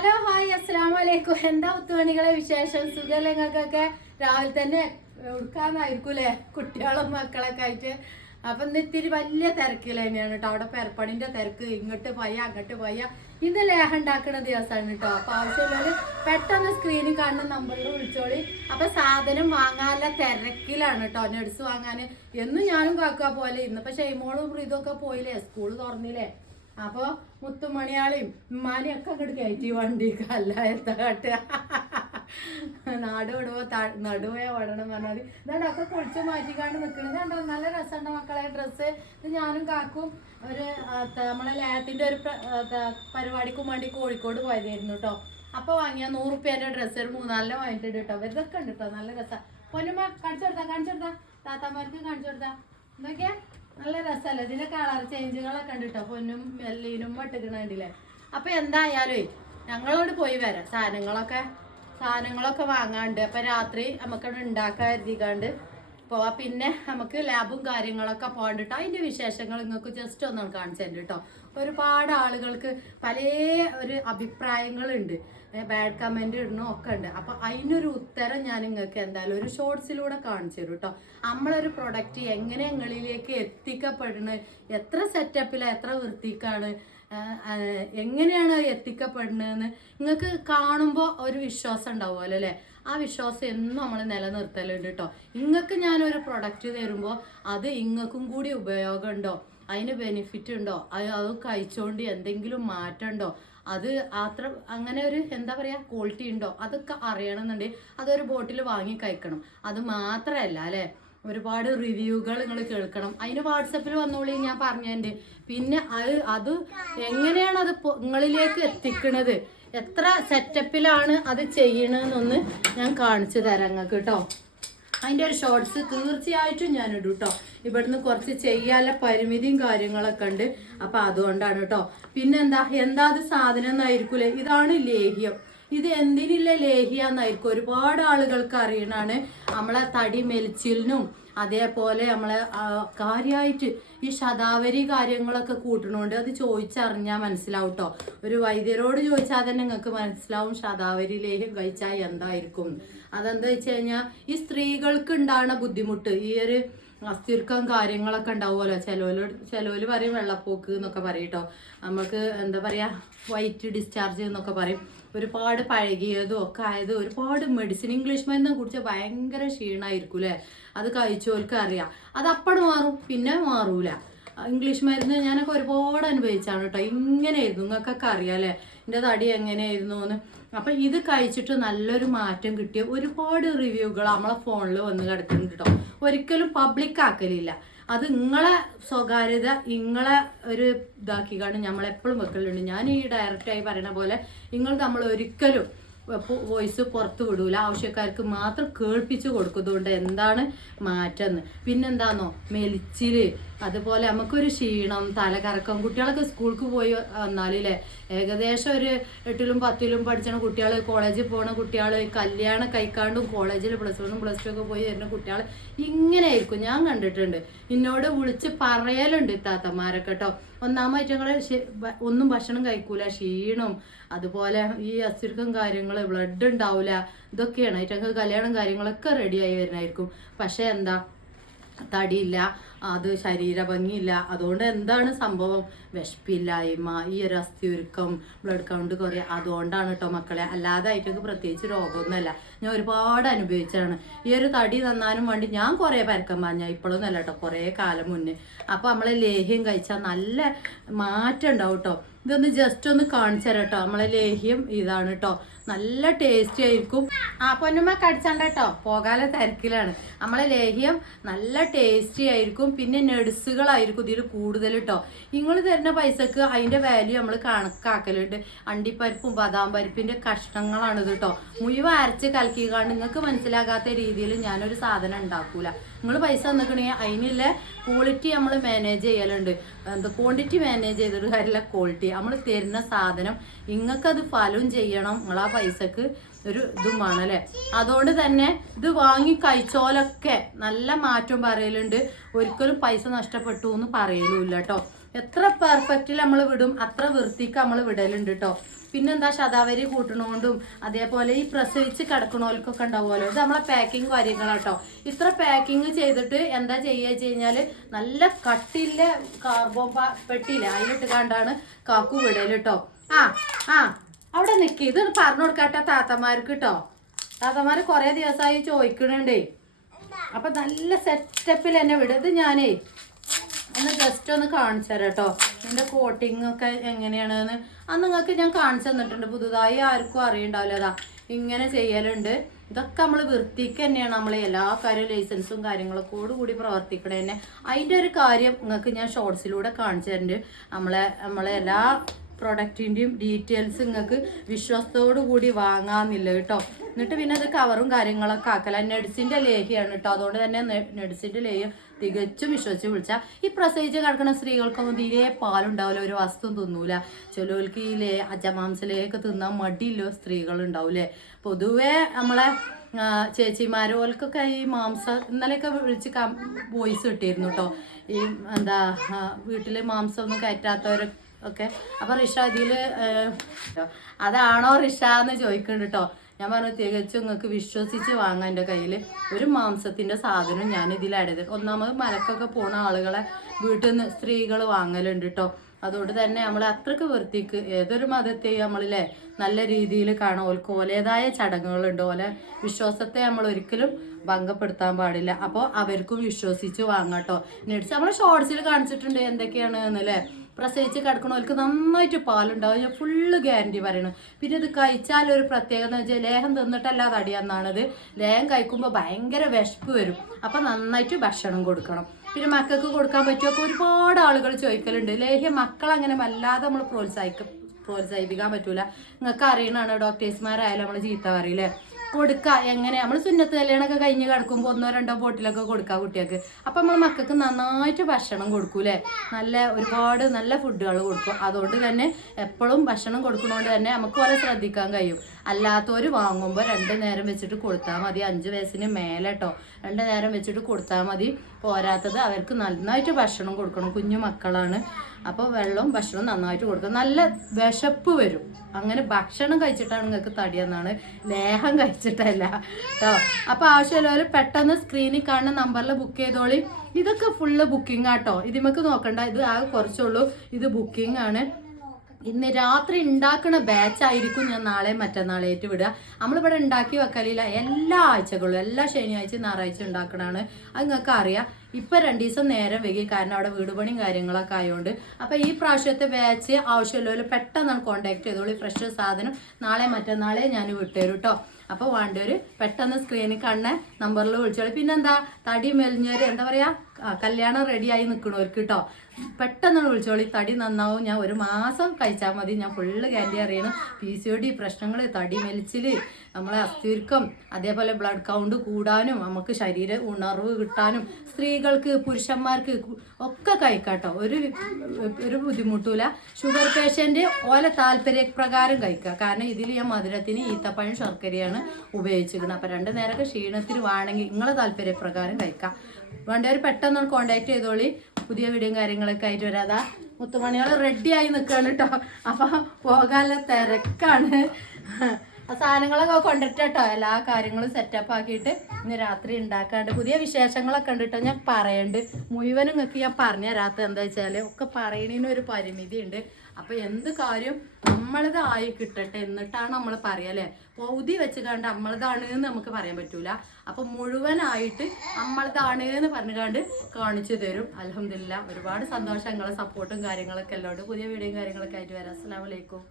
Hello hi അസ്സലാമു അലൈക്കും. എന്താ ഒത്തുമണികളെ വിശേഷം? സുഖല്ലേ നിങ്ങൾക്കൊക്കെ? രാവിലെ തന്നെ ഉടുക്കാന്നായിരിക്കൂലേ കുട്ടികളും മക്കളൊക്കെ ആയിട്ട്. അപ്പൊ ഇന്ന് ഇത്തിരി വലിയ തിരക്കിൽ തന്നെയാണ് കേട്ടോ. അവിടെ പെരപ്പണിന്റെ തിരക്ക്, ഇങ്ങോട്ട് പയ്യ അങ്ങോട്ട് പയ്യ. ഇന്ന് ലേഹം ഉണ്ടാക്കുന്ന ദിവസമാണ് കേട്ടോ. അപ്പൊ ആവശ്യമുള്ളവര് പെട്ടെന്ന് സ്ക്രീനിൽ കാണുന്ന നമ്പറിൽ വിളിച്ചോളി. അപ്പൊ സാധനം വാങ്ങാനുള്ള തിരക്കിലാണ് കേട്ടോ. നട്സ് വാങ്ങാന് എന്നും ഞാനും കാക്കുക പോലെ. ഇന്നിപ്പോ ഷെയ്മോളും ഇതൊക്കെ പോയില്ലേ, സ്കൂള് തുറന്നില്ലേ. അപ്പൊ മുത്തുമണിയാളെയും ഉമ്മാനെയും ഒക്കെ അങ്ങോട്ട് കയറ്റി വണ്ടിക്ക്. അല്ല എന്താ കാട്ടുക, നാട് വിടുവോ നടുവേ ഓടണം പറഞ്ഞാൽ ഇതാണ്ടൊക്കെ കുളിച്ച് മാറ്റിക്കാണ്ട് നിൽക്കുന്നത് കണ്ടോ. നല്ല രസമുണ്ട് മക്കളെ ഡ്രസ്സ്. ഇത് ഞാനും കാക്കും ഒരു നമ്മളെ ലേഹത്തിന്റെ ഒരു പരിപാടിക്കും വേണ്ടി കോഴിക്കോട് പോയതായിരുന്നു കേട്ടോ. അപ്പൊ വാങ്ങിയ 100 റുപ്യേന്റെ ഡ്രസ്സ് ഒരു 3-4 വാങ്ങിയിട്ടുണ്ട് കേട്ടോ. ഇതൊക്കെ ഉണ്ട് കേട്ടോ, നല്ല രസം. പൊന്നുമ്മ കാണിച്ചു കൊടുത്താ താത്താമാർക്ക് കാണിച്ചു കൊടുത്താ. എന്തൊക്കെയാ നല്ല രസമല്ലേ. ഇതിന്റെ കളർ ചേഞ്ചുകളൊക്കെ ഉണ്ട് കേട്ടോ. പൊന്നും മെല്ലീനും ഇട്ടിക്കണില്ലേ. അപ്പൊ എന്തായാലും ഞങ്ങളോട് പോയി വരാം. സാധനങ്ങളൊക്കെ വാങ്ങാണ്ട്. അപ്പൊ രാത്രി നമുക്കവിടെ ഉണ്ടാക്കാൻ കരുതിക്കാണ്ട് പോവാ. പിന്നെ നമുക്ക് ലാബും കാര്യങ്ങളൊക്കെ പോകണ്ടിട്ടോ. അതിന്റെ വിശേഷങ്ങൾ നിങ്ങൾക്ക് ജസ്റ്റ് ഒന്നാണ് കാണിച്ചു തരുന്നുണ്ട് കേട്ടോ. ഒരുപാട് ആളുകൾക്ക് പല ഒരു അഭിപ്രായങ്ങളുണ്ട്, ബാഡ് കമന്റ് ഇടണോ ഒക്കെ ഉണ്ട്. അപ്പൊ അതിനൊരു ഉത്തരം ഞാൻ നിങ്ങൾക്ക് എന്തായാലും ഒരു ഷോർട്സിലൂടെ കാണിച്ചു തരും കേട്ടോ. നമ്മളൊരു പ്രൊഡക്റ്റ് എങ്ങനെ നിങ്ങളിലേക്ക് എത്തിക്കപ്പെടുന്നത്, എത്ര സെറ്റപ്പിലാണ്, എത്ര വൃത്തിക്കാണ്, എങ്ങനെയാണ് എത്തിക്കപ്പെടുന്നതെന്ന് നിങ്ങൾക്ക് കാണുമ്പോൾ ഒരു വിശ്വാസം ഉണ്ടാവുമല്ലോ അല്ലേ. ആ വിശ്വാസം എന്നും നമ്മൾ നിലനിർത്തലുണ്ട് കേട്ടോ. നിങ്ങൾക്ക് ഞാനൊരു പ്രൊഡക്റ്റ് തരുമ്പോൾ അത് ഇങ്ങൾക്കും കൂടി ഉപയോഗമുണ്ടോ, അതിന് ബെനിഫിറ്റ് ഉണ്ടോ, അത് കഴിച്ചുകൊണ്ട് എന്തെങ്കിലും മാറ്റം ഉണ്ടോ, അത് അത്ര അങ്ങനെ ഒരു എന്താ പറയുക ക്വാളിറ്റി ഉണ്ടോ, അതൊക്കെ അറിയണമെന്നുണ്ടെങ്കിൽ അതൊരു ബോട്ടിൽ വാങ്ങി കഴിക്കണം. അത് മാത്രമല്ല അല്ലേ, ഒരുപാട് റിവ്യൂകൾ നിങ്ങൾ കേൾക്കണം. അതിന് വാട്സപ്പിൽ വന്നോളി, ഞാൻ പറഞ്ഞതിൻ്റെ. പിന്നെ അത് എങ്ങനെയാണ് അത് നിങ്ങളിലേക്ക് എത്തിക്കണത്, എത്ര സെറ്റപ്പിലാണ് അത് ചെയ്യണമെന്നൊന്ന് ഞാൻ കാണിച്ചു തരാം നിങ്ങൾക്ക് കേട്ടോ. അതിൻ്റെ ഒരു ഷോർട്സ് തീർച്ചയായിട്ടും ഞാൻ ഇടും കേട്ടോ. ഇവിടുന്ന് കുറച്ച് ചെയ്യാനുള്ള പരിമിതിയും കാര്യങ്ങളൊക്കെ ഉണ്ട്. അപ്പം അതുകൊണ്ടാണ് കേട്ടോ. പിന്നെന്താ അത് സാധനം എന്നായിരിക്കൂലേ. ഇതാണ് ലേഹ്യം. ഇത് എന്തിനുള്ള ലേഹ്യാന്നായിരിക്കും ഒരുപാട് ആളുകൾക്ക് അറിയണാണ്. നമ്മളെ തടി മെലിച്ചിലിനും അതേപോലെ നമ്മളെ കാര്യമായിട്ട് ഈ ശതാവരി കാര്യങ്ങളൊക്കെ കൂട്ടണോണ്ട് അത് ചോദിച്ചറിഞ്ഞാൽ മനസ്സിലാവും കേട്ടോ. ഒരു വൈദ്യരോട് ചോദിച്ചാൽ തന്നെ നിങ്ങൾക്ക് മനസ്സിലാവും ശതാവരി ലേഹ്യം കഴിച്ചാൽ എന്തായിരിക്കും. അതെന്താ വെച്ച് കഴിഞ്ഞാൽ ഈ സ്ത്രീകൾക്ക് ഉണ്ടാകുന്ന ബുദ്ധിമുട്ട്, ഈ ഒരു അസ്ഥിർക്കം കാര്യങ്ങളൊക്കെ ഉണ്ടാവുമല്ലോ. ചിലവര് പറയും വെള്ളപ്പോക്ക് എന്നൊക്കെ പറയും കേട്ടോ. നമുക്ക് എന്താ പറയുക വൈറ്റ് ഡിസ്ചാർജ് എന്നൊക്കെ പറയും. ഒരുപാട് പഴകിയതും ഒക്കെ ആയത് ഒരുപാട് മെഡിസിൻ ഇംഗ്ലീഷ് മരുന്ന് കുടിച്ചാൽ ഭയങ്കര ക്ഷീണമായിരിക്കും അല്ലേ. അത് കഴിച്ചവർക്ക് അറിയാം. അത് അപ്പട് മാറും, പിന്നെ മാറൂല. ഇംഗ്ലീഷ് മരുന്ന് ഞാനൊക്കെ ഒരുപാട് അനുഭവിച്ചാണ് കേട്ടോ. ഇങ്ങനെയായിരുന്നു, നിങ്ങൾക്കൊക്കെ അറിയാം അല്ലേ എൻ്റെ തടി എങ്ങനെയായിരുന്നു എന്ന്. അപ്പം ഇത് കഴിച്ചിട്ട് നല്ലൊരു മാറ്റം കിട്ടിയ ഒരുപാട് റിവ്യൂകൾ നമ്മളെ ഫോണിൽ വന്ന് കിടക്കുന്നുണ്ട് കേട്ടോ. ഒരിക്കലും പബ്ലിക് ആക്കലില്ല. അത് നിങ്ങളെ സ്വകാര്യത നിങ്ങളെ ഒരു ഇതാക്കിക്കാണ്ട് നമ്മളെപ്പോഴും വെക്കലുണ്ട്. ഞാൻ ഈ ഡയറക്റ്റായി പറയുന്ന പോലെ നമ്മൾ ഒരിക്കലും വോയിസ് പുറത്ത് വിടൂല. ആവശ്യക്കാർക്ക് മാത്രം കേൾപ്പിച്ച് കൊടുക്കുന്നതുകൊണ്ട് എന്താണ് മാറ്റമെന്ന്. പിന്നെന്താന്നോ മെലിച്ചില്, അതുപോലെ നമുക്കൊരു ക്ഷീണം, തലകറക്കം. കുട്ടികളൊക്കെ സ്കൂൾക്ക് പോയി വന്നാലേ ഏകദേശം ഒരു 8ലും 10ലും പഠിച്ച കുട്ടികൾ, കോളേജിൽ പോകുന്ന കുട്ടികൾ, കല്യാണം കഴിക്കാണ്ടും കോളേജിൽ +1 +2 ഒക്കെ പോയി വരുന്ന കുട്ടികൾ ഇങ്ങനെയായിരിക്കും. ഞാൻ കണ്ടിട്ടുണ്ട്. എന്നോട് വിളിച്ച് പറയലുണ്ട് താത്തമാരൊക്കെ കേട്ടോ. ഒന്നാമതായിട്ട് ഞങ്ങൾ ഒന്നും ഭക്ഷണം കഴിക്കൂല, ക്ഷീണം, അതുപോലെ ഈ അസുഖം കാര്യങ്ങൾ, ബ്ലഡ് ഉണ്ടാവില്ല, ഇതൊക്കെയാണ്. ഏറ്റവും കല്യാണം കാര്യങ്ങളൊക്കെ റെഡിയായി വരുന്നതായിരിക്കും. പക്ഷെ എന്താ തടിയില്ല, അത് ശരീര ഭംഗിയില്ല. അതുകൊണ്ട് എന്താണ് സംഭവം, വിശപ്പില്ലായ്മ, ഈ ഒരു അസ്ഥിയുരുക്കം, ബ്ലഡ് കൗണ്ട് കുറയുക. അതുകൊണ്ടാണ് കേട്ടോ മക്കളെ. അല്ലാതെ ആയിട്ടൊക്കെ പ്രത്യേകിച്ച് രോഗമൊന്നുമല്ല. ഞാൻ ഒരുപാട് അനുഭവിച്ചാണ്. ഈ ഒരു തടി തന്നാനും വേണ്ടി ഞാൻ കുറേ പരക്കം പറഞ്ഞാൽ ഇപ്പോഴൊന്നും അല്ല കേട്ടോ, കുറേ കാലം മുന്നേ. അപ്പോൾ നമ്മളെ ലേഹ്യം കഴിച്ചാൽ നല്ല മാറ്റം ഉണ്ടാവും കേട്ടോ. ഇതൊന്ന് ജസ്റ്റ് ഒന്ന് കാണിച്ചു തരാം കേട്ടോ. നമ്മളെ ലേഹ്യം ഇതാണ് കേട്ടോ. നല്ല ടേസ്റ്റി ആയിരിക്കും. പൊന്നുമ്മ കടിച്ചണ്ട കേട്ടോ, പോകാലെ തിരക്കിലാണ്. നമ്മളെ ലേഹ്യം നല്ല ടേസ്റ്റി ആയിരിക്കും. പിന്നെ നട്സുകളായിരിക്കും ഇതിൽ കൂടുതൽ കേട്ടോ. നിങ്ങൾ തരുന്ന പൈസക്ക് അതിൻ്റെ വാല്യൂ നമ്മൾ കണക്കാക്കലുണ്ട്. അണ്ടിപ്പരിപ്പും ബദാം പരിപ്പിൻ്റെ കഷ്ണങ്ങളാണിത് കേട്ടോ. മുഴുവൻ അരച്ച് കലക്കിക്കാണ്ട് നിങ്ങൾക്ക് മനസ്സിലാകാത്ത രീതിയിൽ ഞാനൊരു സാധനം ഉണ്ടാക്കൂല. നിങ്ങൾ പൈസ തന്നിക്കണെങ്കിൽ അതിനുള്ള ക്വാളിറ്റി നമ്മൾ മാനേജ് ചെയ്യലുണ്ട്. ക്വാണ്ടിറ്റി മാനേജ് ചെയ്തൊരു കാര്യമില്ല, ക്വാളിറ്റി. നമ്മൾ തരുന്ന സാധനം നിങ്ങൾക്കത് ഫലവും ചെയ്യണം. നിങ്ങൾ ആ പൈസക്ക് ഒരു ഇതും വേണമല്ലേ. അതുകൊണ്ട് തന്നെ ഇത് വാങ്ങി കഴിച്ചോലൊക്കെ നല്ല മാറ്റം പറയലുണ്ട്. ഒരിക്കലും പൈസ നഷ്ടപ്പെട്ടു എന്ന് പറയലുമില്ല കേട്ടോ. എത്ര പെർഫെക്റ്റിൽ നമ്മൾ വിടും അത്ര വൃത്തിക്ക് നമ്മൾ വിടലുണ്ട് കേട്ടോ. പിന്നെന്താ ശതാവരി കൂട്ടണോണ്ടും അതേപോലെ ഈ പ്രസവിച്ച് കിടക്കണോൽക്കൊക്കെ ഉണ്ടാവുമല്ലോ, ഇത് നമ്മളെ പാക്കിങ് കാര്യങ്ങളാട്ടോ. ഇത്ര പാക്കിങ് ചെയ്തിട്ട് എന്താ ചെയ്യുക വെച്ച് കഴിഞ്ഞാല് നല്ല കട്ടില്ല കാർബോൺ പെട്ടിയില്ല അതിലിട്ട് കണ്ടാണ് കാക്കു വിടല് കേട്ടോ. അവിടെ നിൽക്കി ഇത് പറഞ്ഞു കൊടുക്കാട്ടെ താത്തമാർക്ക് കേട്ടോ. താത്തമാര് കുറെ ദിവസമായി ചോദിക്കണുണ്ടേ. അപ്പൊ നല്ല സെറ്റപ്പിൽ എന്നെ വിടും. ഇത് ഞാനേ ഒന്ന് ജസ്റ്റ് ഒന്ന് കാണിച്ചു തരാം കേട്ടോ, ഇതിന്റെ കോട്ടിങ് ഒക്കെ എങ്ങനെയാണെന്ന്. അന്ന് നിങ്ങൾക്ക് ഞാൻ കാണിച്ചു തന്നിട്ടുണ്ട്, പുതുതായി ആർക്കും അറിയണ്ടാവില്ല. അതാ ഇങ്ങനെ ചെയ്യലുണ്ട്. ഇതൊക്കെ നമ്മൾ വൃത്തിക്ക് തന്നെയാണ് നമ്മൾ എല്ലാ കാര്യവും ലൈസൻസും കാര്യങ്ങളൊക്കെ കൂടി പ്രവർത്തിക്കണേ തന്നെ. അതിൻ്റെ ഒരു കാര്യം നിങ്ങൾക്ക് ഞാൻ ഷോർട്സിലൂടെ കാണിച്ചു തരുന്നുണ്ട്. നമ്മളെ എല്ലാ പ്രൊഡക്റ്റിൻ്റെയും ഡീറ്റെയിൽസ് നിങ്ങൾക്ക് വിശ്വാസത്തോടു കൂടി വാങ്ങാമെന്നില്ല കേട്ടോ. എന്നിട്ട് പിന്നെ അത് കവറും കാര്യങ്ങളൊക്കെ ആക്കല. നെഡ്സിൻ്റെ ലേഹ്യമാണ് കേട്ടോ. അതുകൊണ്ട് തന്നെ നെഡ്സിൻ്റെ ലേഹ്യം തികച്ചും വിശ്വസിച്ച് വിളിച്ചാൽ ഈ പ്രസവിച്ച് കിടക്കുന്ന സ്ത്രീകൾക്കൊന്നും തീരെ പാലുണ്ടാവില്ല, ഒരു വസ്തുവും തിന്നൂല. ചിലവർക്ക് ഈ അജമാംസലേക്ക് തിന്നാൻ മടിയില്ലോ സ്ത്രീകളുണ്ടാവൂലേ. പൊതുവേ നമ്മളെ ചേച്ചിമാരോൽക്കൊക്കെ ഈ ഇന്നലെയൊക്കെ വിളിച്ച് വോയിസ് കിട്ടിയിരുന്നു കേട്ടോ. ഈ വീട്ടിൽ മാംസം ഒന്നും കയറ്റാത്തവർ ഒക്കെ. അപ്പൊ റിഷ ഇതില് അതാണോ റിഷ എന്ന് ചോദിക്കുന്നുണ്ട് കേട്ടോ. ഞാൻ പറഞ്ഞു തികച്ചും നിങ്ങൾക്ക് വിശ്വസിച്ച് വാങ്ങാൻ. എൻ്റെ കയ്യിൽ ഒരു മാംസത്തിന്റെ സാധനം ഞാൻ ഇതിൽ ആഡ്. ഒന്നാമത് മലക്കൊക്കെ പോണ ആളുകളെ വീട്ടിൽ നിന്ന് സ്ത്രീകൾ വാങ്ങലുണ്ട് കേട്ടോ. അതുകൊണ്ട് തന്നെ നമ്മൾ അത്രക്ക് വൃത്തിക്ക് ഏതൊരു മതത്തെയും നമ്മളില്ലേ നല്ല രീതിയിൽ കാണാം. ഓൽക്ക് ഓലേതായ ചടങ്ങുകളുണ്ട്. ഓലെ വിശ്വാസത്തെ നമ്മൾ ഒരിക്കലും ഭംഗപ്പെടുത്താൻ പാടില്ല. അപ്പോൾ അവർക്കും വിശ്വസിച്ച് വാങ്ങാട്ടോ. നെറ്റ്സ് നമ്മൾ ഷോർട്സിൽ കാണിച്ചിട്ടുണ്ട് എന്തൊക്കെയാണ് എന്നല്ലേ. പ്രസവിച്ച് കിടക്കണവർക്ക് നന്നായിട്ട് പാലുണ്ടാവും, ഞാൻ ഫുള്ള് ഗ്യാരണ്ടി പറയണം. പിന്നെ ഇത് കഴിച്ചാൽ ഒരു പ്രത്യേകത എന്ന് വെച്ചാൽ ലേഹം തിന്നിട്ടല്ല തടിയാന്നാണത്. ലേഹം കഴിക്കുമ്പോൾ ഭയങ്കര വിശപ്പ് വരും. അപ്പം നന്നായിട്ട് ഭക്ഷണം കൊടുക്കണം. പിന്നെ മക്കൾക്ക് കൊടുക്കാൻ പറ്റുമൊക്കെ ഒരുപാട് ആളുകൾ ചോദിക്കലുണ്ട്. ലേഹ്യം മക്കളങ്ങനെ വല്ലാതെ നമ്മൾ പ്രോത്സാഹിപ്പിക്കാൻ പറ്റൂല. നിങ്ങൾക്ക് അറിയണതാണ്, ഡോക്ടേഴ്സ്മാരായാലും നമ്മൾ ചീത്ത പറയില്ലേ. കൊടുക്കുക എങ്ങനെ നമ്മൾ സുന്നത്ത് കല്യാണമൊക്കെ കഴിഞ്ഞ് കിടക്കുമ്പോൾ 1-2 ബോട്ടിലൊക്കെ കൊടുക്കുക കുട്ടികൾക്ക്. അപ്പം നമ്മൾ മക്കൾക്ക് നന്നായിട്ട് ഭക്ഷണം കൊടുക്കൂലേ, ഒരുപാട് നല്ല ഫുഡുകൾ കൊടുക്കും. അതുകൊണ്ട് തന്നെ എപ്പോഴും ഭക്ഷണം കൊടുക്കുന്നതുകൊണ്ട് തന്നെ നമുക്ക് പോലെ ശ്രദ്ധിക്കാൻ കഴിയും. അല്ലാത്തവർ വാങ്ങുമ്പോൾ 2 നേരം വെച്ചിട്ട് കൊടുത്താൽ മതി. 5 വയസ്സിന് മേലെ കേട്ടോ 2 നേരം വെച്ചിട്ട് കൊടുത്താൽ മതി. പോരാത്തത് അവർക്ക് നന്നായിട്ട് ഭക്ഷണം കൊടുക്കണം, കുഞ്ഞു മക്കളാണ്. അപ്പോൾ വെള്ളവും ഭക്ഷണവും നന്നായിട്ട് കൊടുക്കണം. നല്ല വിശപ്പ് വരും. അങ്ങനെ ഭക്ഷണം കഴിച്ചിട്ടാണ് നിങ്ങൾക്ക് തടിയെന്നാണ്, ലേഹം കഴിച്ചിട്ടല്ല കേട്ടോ. അപ്പോൾ ആവശ്യമുള്ളവർ പെട്ടെന്ന് സ്ക്രീനിൽ കാണുന്ന നമ്പറിൽ ബുക്ക് ചെയ്തോളി. ഇതൊക്കെ ഫുള്ള് ബുക്കിംഗ് ആട്ടോ. ഇതിമക്ക് നോക്കണ്ട, ഇത് ആകെ കുറച്ചുള്ളൂ. ഇത് ബുക്കിംഗ് ആണ്. ഇന്ന് രാത്രി ഉണ്ടാക്കുന്ന ബാച്ചായിരിക്കും ഞാൻ നാളെ മറ്റന്നാളേറ്റ് വിടുക. നമ്മളിവിടെ ഉണ്ടാക്കി വെക്കലില്ല. എല്ലാ ആഴ്ചകളും എല്ലാ ശനിയാഴ്ചയും ഞായറാഴ്ച ഉണ്ടാക്കണതാണ്. അത് നിങ്ങൾക്ക് അറിയാം. ഇപ്പം 2 ദിവസം നേരം വൈകി, കാരണം അവിടെ വീട് പണിയും കാര്യങ്ങളൊക്കെ ആയതുകൊണ്ട്. അപ്പം ഈ പ്രാവശ്യത്തെ ബാച്ച് ആവശ്യമുള്ളവർ പെട്ടെന്നാണ് കോൺടാക്ട് ചെയ്തോളൂ. ഫ്രഷ് സാധനം നാളെ മറ്റന്നാളെ ഞാൻ വിട്ടുതരും കേട്ടോ. അപ്പോൾ വേണ്ടവർ പെട്ടെന്ന് സ്ക്രീനിൽ കാണുന്ന നമ്പറിൽ വിളിച്ചോളൂ. പിന്നെന്താ തടി മെലിഞ്ഞവർ എന്താ പറയുക, കല്യാണം റെഡിയായി നിൽക്കണവർക്ക് കേട്ടോ പെട്ടെന്ന് വിളിച്ചോളി. തടി നന്നാവും. ഞാൻ 1 മാസം കഴിച്ചാൽ മതി. ഞാൻ ഫുള്ള് ഗ്യാരണ്ടി അറിയണം. PCOD പ്രശ്നങ്ങൾ, തടി മെലിച്ചിൽ, നമ്മളെ അസ്ഥിവൃക്കം, അതേപോലെ ബ്ലഡ് കൗണ്ട് കൂടാനും നമുക്ക് ശരീര ഉണർവ് കിട്ടാനും സ്ത്രീകൾക്ക് പുരുഷന്മാർക്ക് ഒക്കെ കഴിക്കാട്ടോ. ഒരു ബുദ്ധിമുട്ടില്ല. ഷുഗർ പേഷ്യൻ്റ് ഓലെ താല്പര്യപ്രകാരം കഴിക്കുക. കാരണം ഇതിൽ ഞാൻ മധുരത്തിന് ഈത്തപ്പഴം ശർക്കരയാണ് ഉപയോഗിച്ചിരിക്കുന്നത്. അപ്പം 2 നേരമൊക്കെ ക്ഷീണത്തിന് വേണമെങ്കിൽ നിങ്ങളെ താല്പര്യപ്രകാരം കഴിക്കാം. വേണ്ടവർ പെട്ടെന്ന് കോൺടാക്ട് ചെയ്തോളി. പുതിയ വീഡിയോയും കാര്യങ്ങളൊക്കെ ആയിട്ട് വരാതാ. മുത്തുമണികൾ റെഡിയായി നിൽക്കുകയാണ് കേട്ടോ. അപ്പം പോകാനുള്ള തിരക്കാണ്. സാധനങ്ങളൊക്കെ കൊണ്ടിട്ട് കേട്ടോ എല്ലാ കാര്യങ്ങളും സെറ്റപ്പ് ആക്കിയിട്ട് ഇന്ന് രാത്രി ഉണ്ടാക്കാണ്ട് പുതിയ വിശേഷങ്ങളൊക്കെ ഉണ്ട് കേട്ടോ. ഞാൻ പറയുന്നുണ്ട് മുഴുവനും നിങ്ങൾക്ക് ഞാൻ പറഞ്ഞു തരാത്ത എന്താ വെച്ചാൽ ഒക്കെ പറയണതിന് ഒരു പരിമിതി ഉണ്ട്. അപ്പം എന്ത് കാര്യം നമ്മളതായി കിട്ടട്ടെ എന്നിട്ടാണ് നമ്മൾ പറയല്ലേ. പൗതി വെച്ച് കണ്ട് നമ്മളതാണ് എന്ന് നമുക്ക് പറയാൻ പറ്റൂല. അപ്പം മുഴുവനായിട്ട് നമ്മളതാണ് എന്ന് പറഞ്ഞുകൊണ്ട് കാണിച്ചു തരും. അൽഹംദുലില്ലാ ഒരുപാട് സന്തോഷം. നിങ്ങളെ സപ്പോർട്ടും കാര്യങ്ങളൊക്കെ എല്ലാം ഉണ്ട്. പുതിയ വീഡിയോയും കാര്യങ്ങളൊക്കെ ആയിട്ട് വരാം. അസ്സലാമു അലൈക്കും.